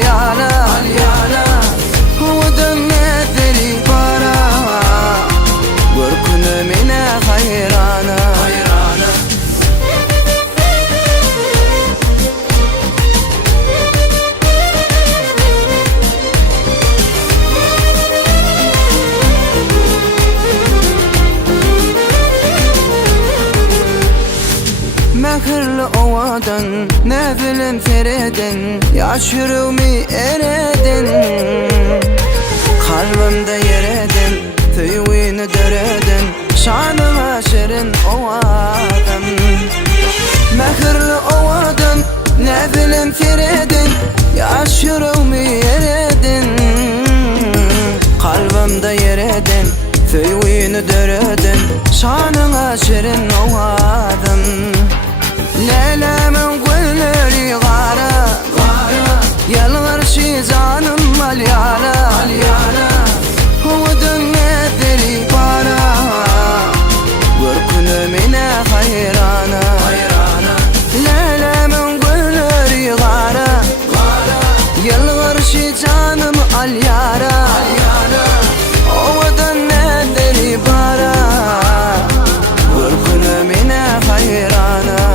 alyana Hudun nediri para Gürkünü mine hayrana Mehirli ovadan ne bilin feredin Yaşırımı eredin Kalbimde yeredin Tüyüğünü döredin Şanıma şirin ovadan Mehirli ovadan ne bilin feredin Yaşırımı eredin Kalbimde yeredin Tüyüğünü döredin Şanıma şirin ovadan Leylemin gülleri gara Yalvar şizanım alyana Hudun nediri para Gürkünü mine hayrana Leylemin gülleri gara Yalvar şizanım alyana Hudun nediri para Gürkünü mine hayrana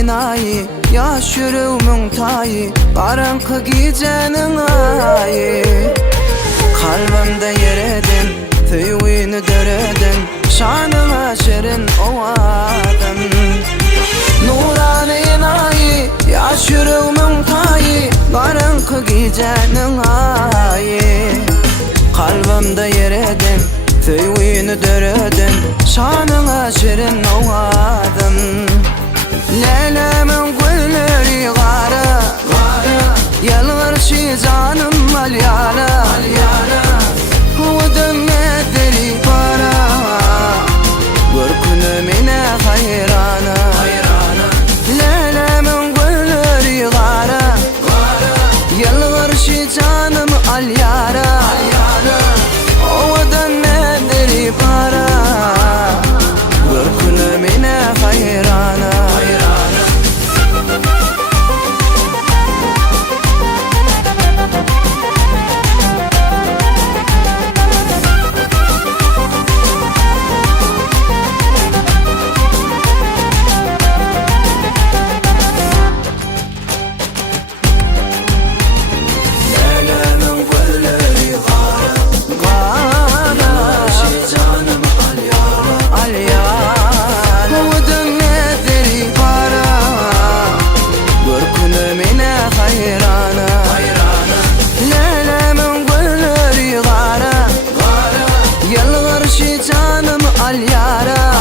inayi yaş yüreğimin tayı Karanlık gecenin ayı Kalbimde yeredin Tüyüğünü döredin Şanıma şirin ovadan Nurane inayi yaş yüreğimin tayı Karanlık gecenin ayı Kalbimde yeredin Tüyüğünü döredin Şanıma şirin ovadan Leylemin gülleri gara Yalvar şizanım alyana Hudun nediri para Gürkünü mine hayrana Leylemin gülleri gara Yalvar şizanım alyana Hudun nediri para Gürkünü mine hayrana Yalvar şizanım alyana